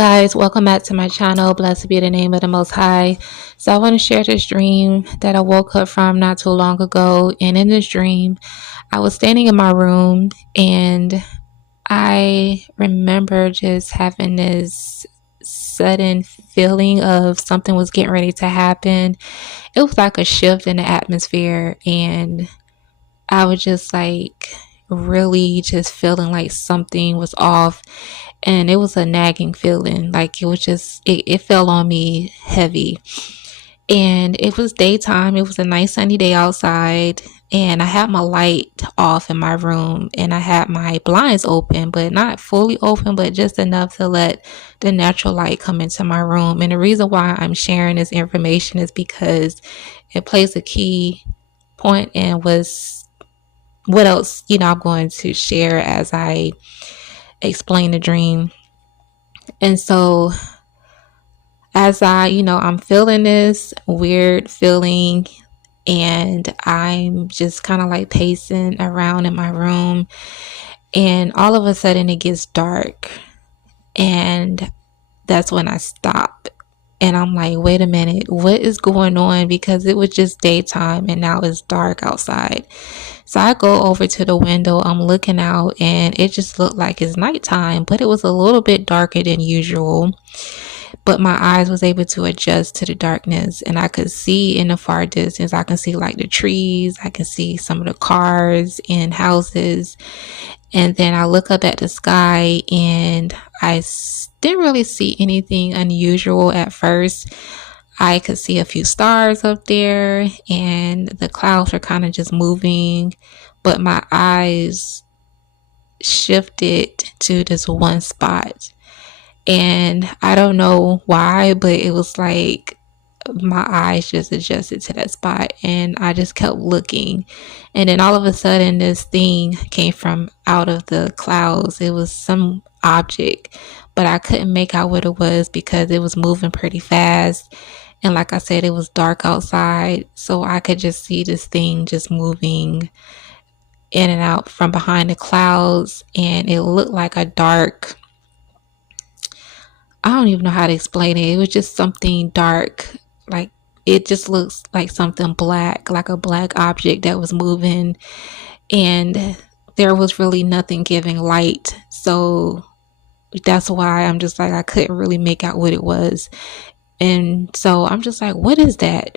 Guys, welcome back to my channel. Blessed be the name of the Most High. So I want to share this dream that I woke up from not too long ago. And in this dream, I was standing in my room and I remember just having this sudden feeling of something was getting ready to happen. It was like a shift in the atmosphere, and I was just like really just feeling like something was off, and it was a nagging feeling. Like it fell on me heavy. And it was daytime. It was a nice sunny day outside, and I had my light off in my room, and I had my blinds open, but not fully open, but just enough to let the natural light come into my room. And the reason why I'm sharing this information is because it plays a key point and was what else, I'm going to share as I explain the dream. And so as I'm feeling this weird feeling, and I'm just kind of like pacing around in my room, and all of a sudden it gets dark, and that's when I stop. And I'm like, wait a minute, what is going on? Because it was just daytime and now it's dark outside. So I go over to the window, I'm looking out, and it just looked like it's nighttime, but it was a little bit darker than usual. But my eyes was able to adjust to the darkness, and I could see in the far distance, I can see like the trees, I can see some of the cars and houses. And then I look up at the sky, and I didn't really see anything unusual at first. I could see a few stars up there, and the clouds were kind of just moving, but my eyes shifted to this one spot. And I don't know why, but it was like my eyes just adjusted to that spot, and I just kept looking. And then all of a sudden this thing came from out of the clouds. It was some object, but I couldn't make out what it was because it was moving pretty fast. And like I said, it was dark outside, so I could just see this thing just moving in and out from behind the clouds. And it looked like a dark, I don't even know how to explain it. It was just something dark. Like, it just looks like something black, like a black object that was moving, and there was really nothing giving light. So that's why I'm just like, I couldn't really make out what it was. And so I'm just like, what is that?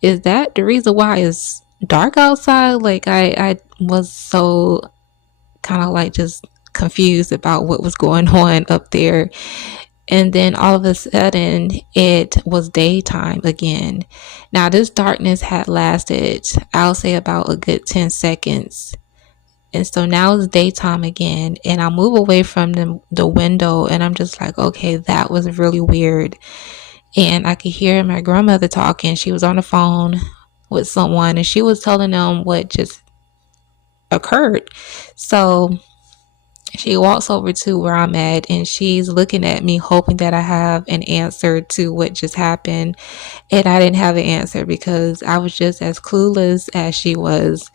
Is that the reason why it's dark outside? Like, I was so kind of like just confused about what was going on up there. And then all of a sudden it was daytime again. Now this darkness had lasted, I'll say, about a good 10 seconds. And so now it's daytime again, and I move away from the window, and I'm just like, okay, that was really weird. And I could hear my grandmother talking. She was on the phone with someone, and she was telling them what just occurred. So she walks over to where I'm at, and she's looking at me, hoping that I have an answer to what just happened. And I didn't have an answer because I was just as clueless as she was.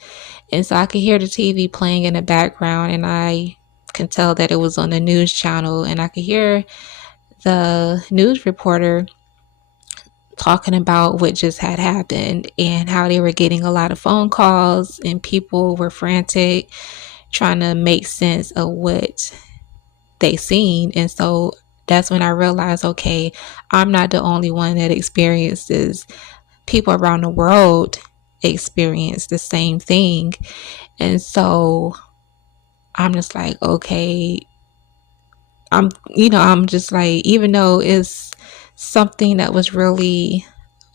And so I could hear the TV playing in the background, and I can tell that it was on the news channel, and I could hear the news reporter talking about what just had happened and how they were getting a lot of phone calls, and people were frantic trying to make sense of what they seen. And so that's when I realized, okay, I'm not the only one that experiences. People around the world experience the same thing. And so I'm just like, okay, I'm just like, even though it's something that was really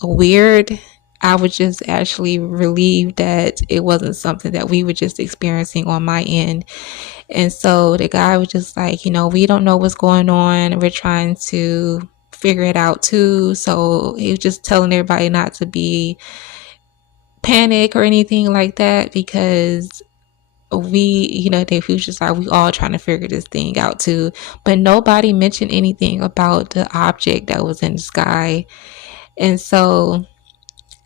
weird, I was just actually relieved that it wasn't something that we were just experiencing on my end. And so the guy was just like, we don't know what's going on. We're trying to figure it out too. So he was just telling everybody not to be panic or anything like that, because they was just like, we all trying to figure this thing out too. But nobody mentioned anything about the object that was in the sky. And so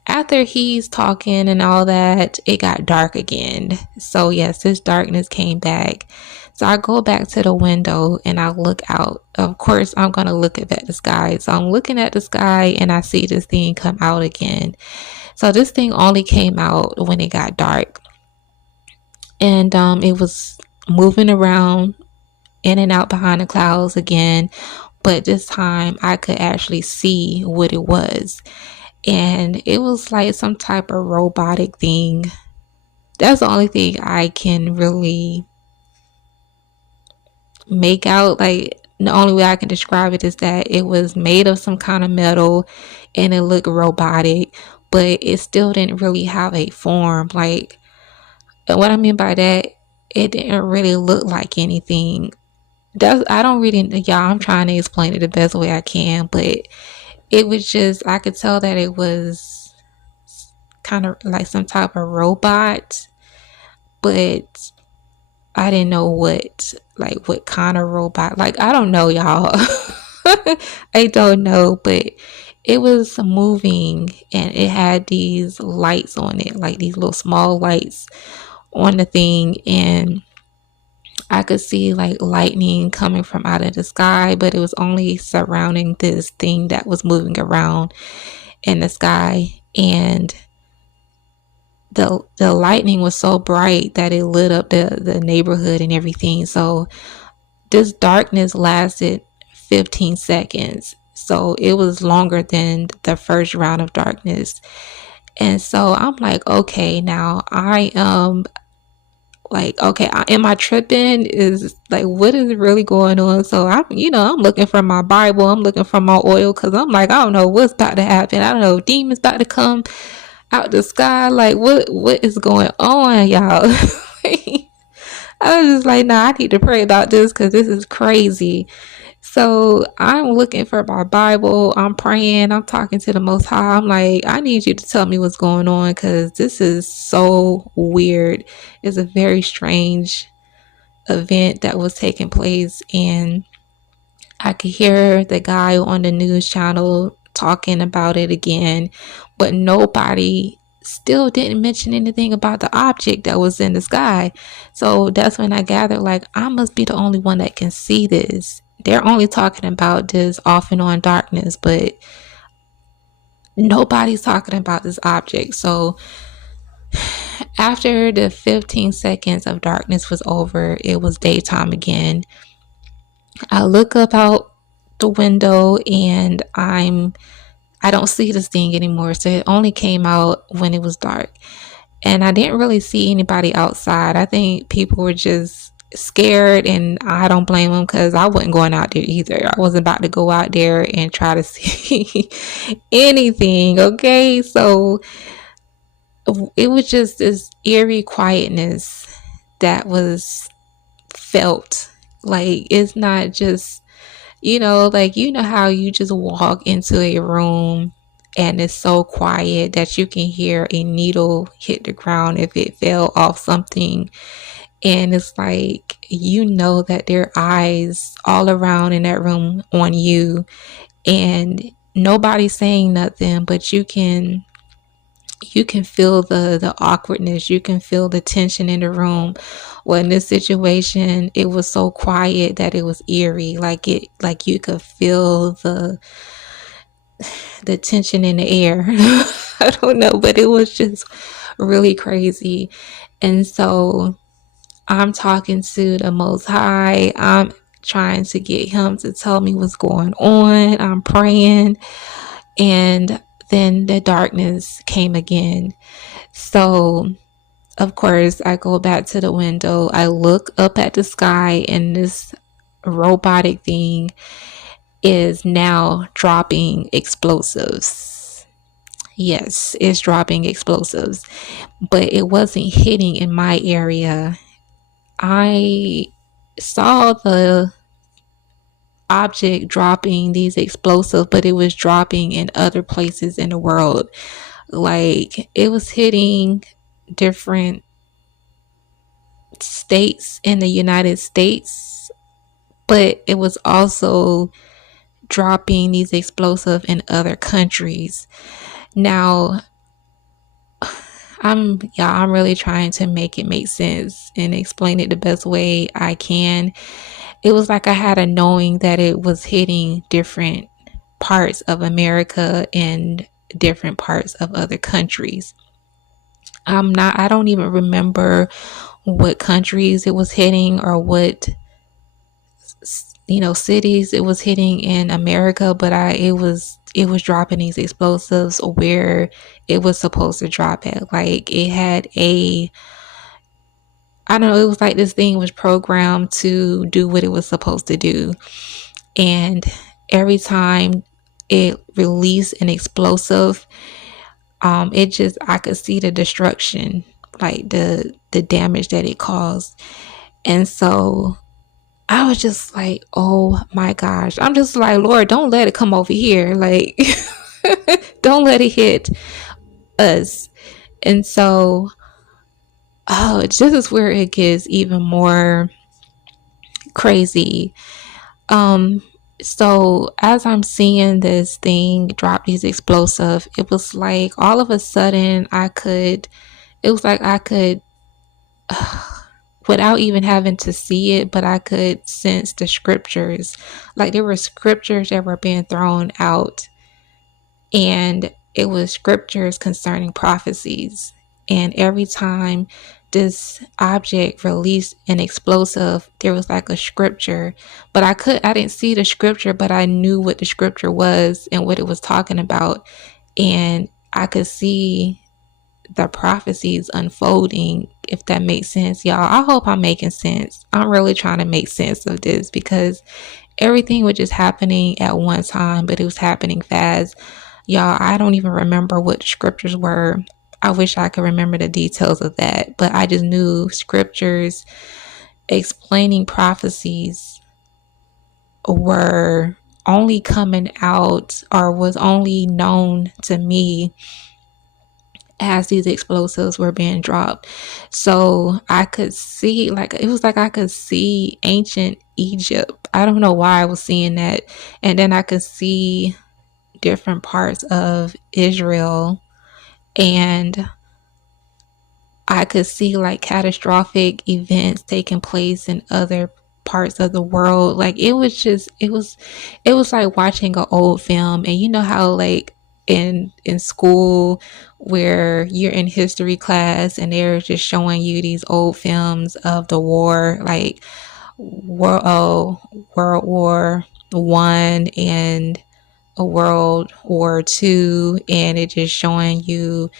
after he's talking and all that, it got dark again. So yes, this darkness came back. So I go back to the window and I look out. Of course, I'm going to look at the sky. So I'm looking at the sky and I see this thing come out again. So this thing only came out when it got dark. And it was moving around in and out behind the clouds again. But this time I could actually see what it was. And it was like some type of robotic thing. That's the only thing I can really make out. Like, the only way I can describe it is that it was made of some kind of metal and it looked robotic, but it still didn't really have a form. Like, what I mean by that, it didn't really look like anything. I don't really, y'all, I'm trying to explain it the best way I can, but it was just, I could tell that it was kind of like some type of robot, but I didn't know what kind of robot. Like, I don't know, y'all. I don't know, but it was moving and it had these lights on it, like these little small lights on the thing, and I could see like lightning coming from out of the sky, but it was only surrounding this thing that was moving around in the sky. And the lightning was so bright that it lit up the neighborhood and everything. So this darkness lasted 15 seconds. So it was longer than the first round of darkness. And so I'm like, okay, now I am like, okay, am I tripping? Is like, what is really going on? So I'm looking for my Bible. I'm looking for my oil because I'm like, I don't know what's about to happen. I don't know, demons about to come out the sky. Like, what is going on, y'all? I was just like, nah, I need to pray about this because this is crazy. So I'm looking for my Bible. I'm praying. I'm talking to the Most High. I'm like, I need you to tell me what's going on because this is so weird. It's a very strange event that was taking place. And I could hear the guy on the news channel talking about it again, but nobody still didn't mention anything about the object that was in the sky. So that's when I gathered, like, I must be the only one that can see this. They're only talking about this off and on darkness, but nobody's talking about this object. So after the 15 seconds of darkness was over, it was daytime again. I look up out the window and I don't see this thing anymore. So it only came out when it was dark. And I didn't really see anybody outside. I think people were just scared, and I don't blame them because I wasn't going out there either. I wasn't about to go out there and try to see anything. Okay. So it was just this eerie quietness that was felt. Like, it's not just, like, how you just walk into a room and it's so quiet that you can hear a needle hit the ground if it fell off something. And it's like, that there are eyes all around in that room on you, and nobody's saying nothing, but you can feel the awkwardness. You can feel the tension in the room. Well, in this situation, it was so quiet that it was eerie. Like you could feel the tension in the air. I don't know, but it was just really crazy. And so I'm talking to the Most High. I'm trying to get him to tell me what's going on. I'm praying. And then the darkness came again. So, of course, I go back to the window. I look up at the sky, and this robotic thing is now dropping explosives. Yes, it's dropping explosives, but it wasn't hitting in my area. I saw the object dropping these explosives, but it was dropping in other places in the world. Like, it was hitting different states in the United States, but it was also dropping these explosives in other countries. Now, I'm really trying to make it make sense and explain it the best way I can. It was like I had a knowing that it was hitting different parts of America and different parts of other countries. I don't even remember what countries it was hitting or what cities it was hitting in America, but it was dropping these explosives where it was supposed to drop at. Like it had a I don't know, it was like this thing was programmed to do what it was supposed to do. And every time it released an explosive, I could see the destruction, like the damage that it caused. And so I was just like, oh my gosh. I'm just like, Lord, don't let it come over here. Like, don't let it hit us. And so, this is where it gets even more crazy. Um, so as I'm seeing this thing drop these explosive, it was like all of a sudden it was like I could, without even having to see it, but I could sense the scriptures. Like there were scriptures that were being thrown out, and it was scriptures concerning prophecies. And every time this object released an explosive, there was like a scripture, but I didn't see the scripture, but I knew what the scripture was and what it was talking about. And I could see the prophecies unfolding, if that makes sense, y'all. I hope I'm making sense. I'm really trying to make sense of this because everything was just happening at one time, but it was happening fast. Y'all, I don't even remember what the scriptures were. I wish I could remember the details of that, but I just knew scriptures explaining prophecies were only coming out or was only known to me as these explosives were being dropped. So I could see, like, it was like I could see ancient Egypt. I don't know why I was seeing that. And then I could see different parts of Israel, and I could see like catastrophic events taking place in other parts of the world. Like it was like watching an old film. And you know how like in school where you're in history class and they're just showing you these old films of the war, like World War One and a World War Two, and it just showing you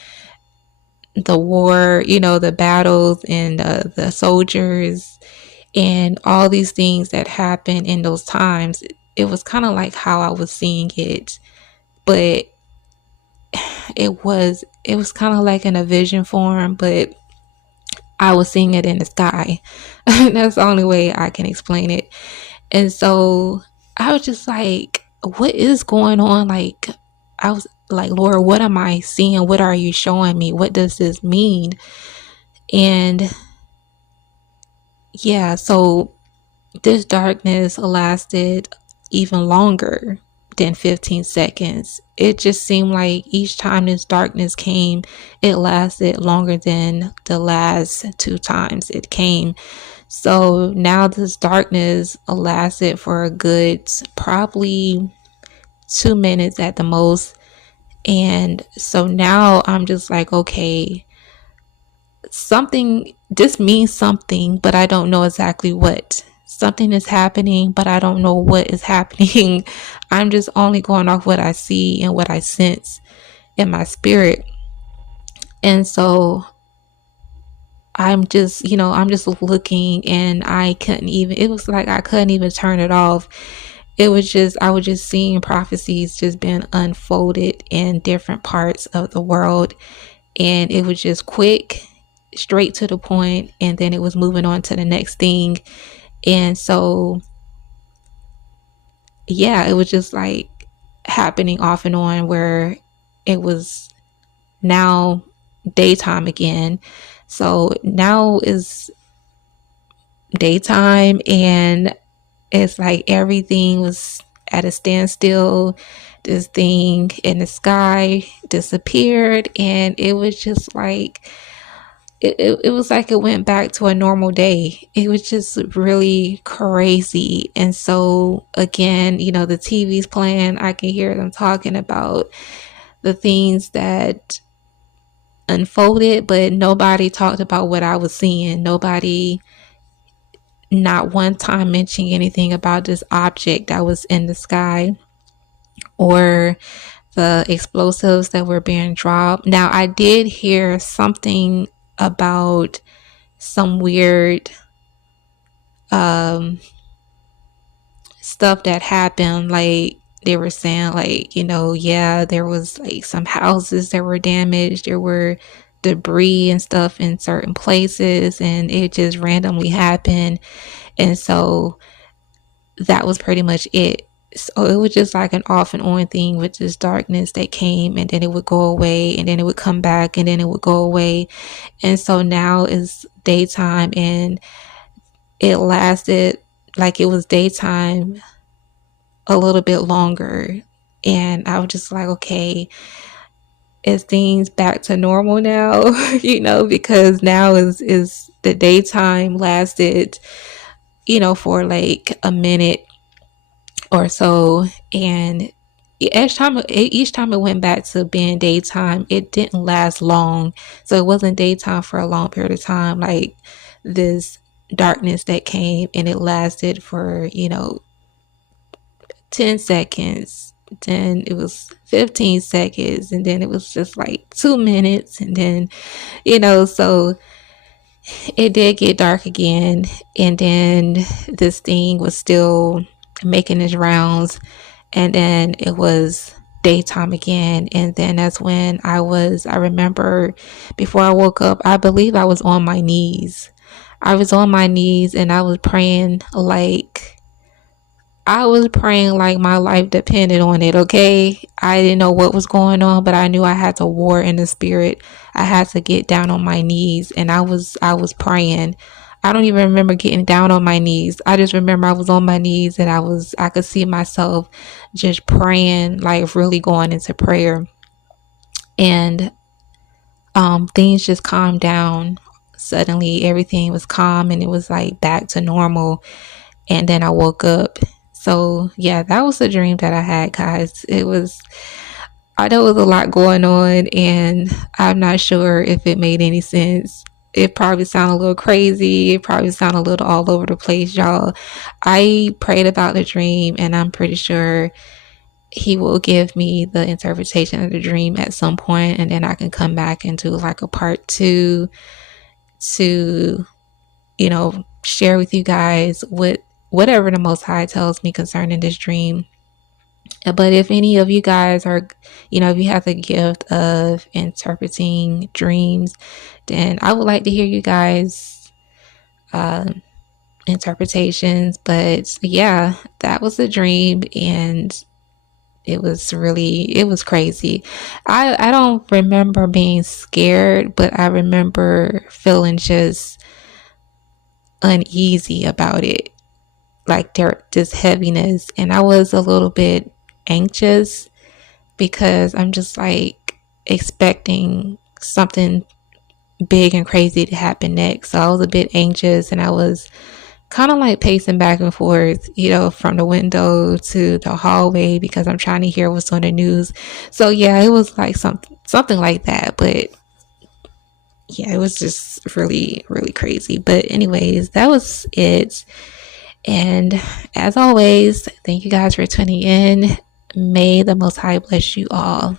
the war, the battles and the soldiers and all these things that happened in those times. It was kind of like how I was seeing it, but it was kind of like in a vision form, but I was seeing it in the sky. That's the only way I can explain it. And so I was just like, what is going on? Like, I was like, Lord, what am I seeing? What are you showing me? What does this mean? And yeah, so this darkness lasted even longer than 15 seconds. It just seemed like each time this darkness came, it lasted longer than the last two times it came. So now this darkness lasted for a good probably 2 minutes at the most. And so now I'm just like, okay, this means something, but I don't know exactly what. Something is happening, but I don't know what is happening. I'm just only going off what I see and what I sense in my spirit. And so I'm just looking, and it was like I couldn't even turn it off. I was just seeing prophecies just being unfolded in different parts of the world. And it was just quick, straight to the point, and then it was moving on to the next thing. And so, yeah, it was just like happening off and on, where it was now daytime again. So now is daytime, and it's like everything was at a standstill. this thing in the sky disappeared, and it was just like it was like it went back to a normal day. It was just really crazy. And so again, the TV's playing, I can hear them talking about the things that unfolded, but nobody talked about what I was seeing. Nobody, not one time, mentioned anything about this object that was in the sky or the explosives that were being dropped. Now, I did hear something about some weird stuff that happened. Like, they were saying, like, yeah, there was like some houses that were damaged. There were debris and stuff in certain places, and it just randomly happened. And so that was pretty much it. So it was just like an off and on thing with this darkness that came, and then it would go away, and then it would come back, and then it would go away. And so now it's daytime, and it lasted like it was daytime a little bit longer. And I was just like, okay, is things back to normal now? Because now is the daytime lasted, for like a minute or so, and each time it went back to being daytime, it didn't last long. So it wasn't daytime for a long period of time, like this darkness that came, and it lasted for 10 seconds, then it was 15 seconds, and then it was just like 2 minutes, and then so it did get dark again, and then this thing was still making its rounds, and then it was daytime again. And then that's when I remember before I woke up, I believe I was on my knees. And I was praying like my life depended on it, okay? I didn't know what was going on, but I knew I had to war in the spirit. I had to get down on my knees, and I was praying. I don't even remember getting down on my knees. I just remember I was on my knees, and I could see myself just praying, like really going into prayer. And things just calmed down. Suddenly everything was calm, and it was like back to normal. And then I woke up. So yeah, that was the dream that I had, guys. I know it was a lot going on, and I'm not sure if it made any sense. It probably sounded a little crazy. It probably sounded a little all over the place, y'all. I prayed about the dream, and I'm pretty sure he will give me the interpretation of the dream at some point, and then I can come back and do like a part 2 to, share with you guys whatever the Most High tells me concerning this dream. But if any of you guys are, if you have the gift of interpreting dreams, then I would like to hear you guys' interpretations. But yeah, that was a dream, and it was crazy. I don't remember being scared, but I remember feeling just uneasy about it, like this heaviness. And I was a little bit anxious because I'm just like expecting something big and crazy to happen next. So I was a bit anxious, and I was kind of like pacing back and forth, from the window to the hallway, because I'm trying to hear what's on the news. So yeah, it was like something like that. But yeah, it was just really, really crazy. But anyways, that was it. And as always, thank you guys for tuning in. May the Most High bless you all.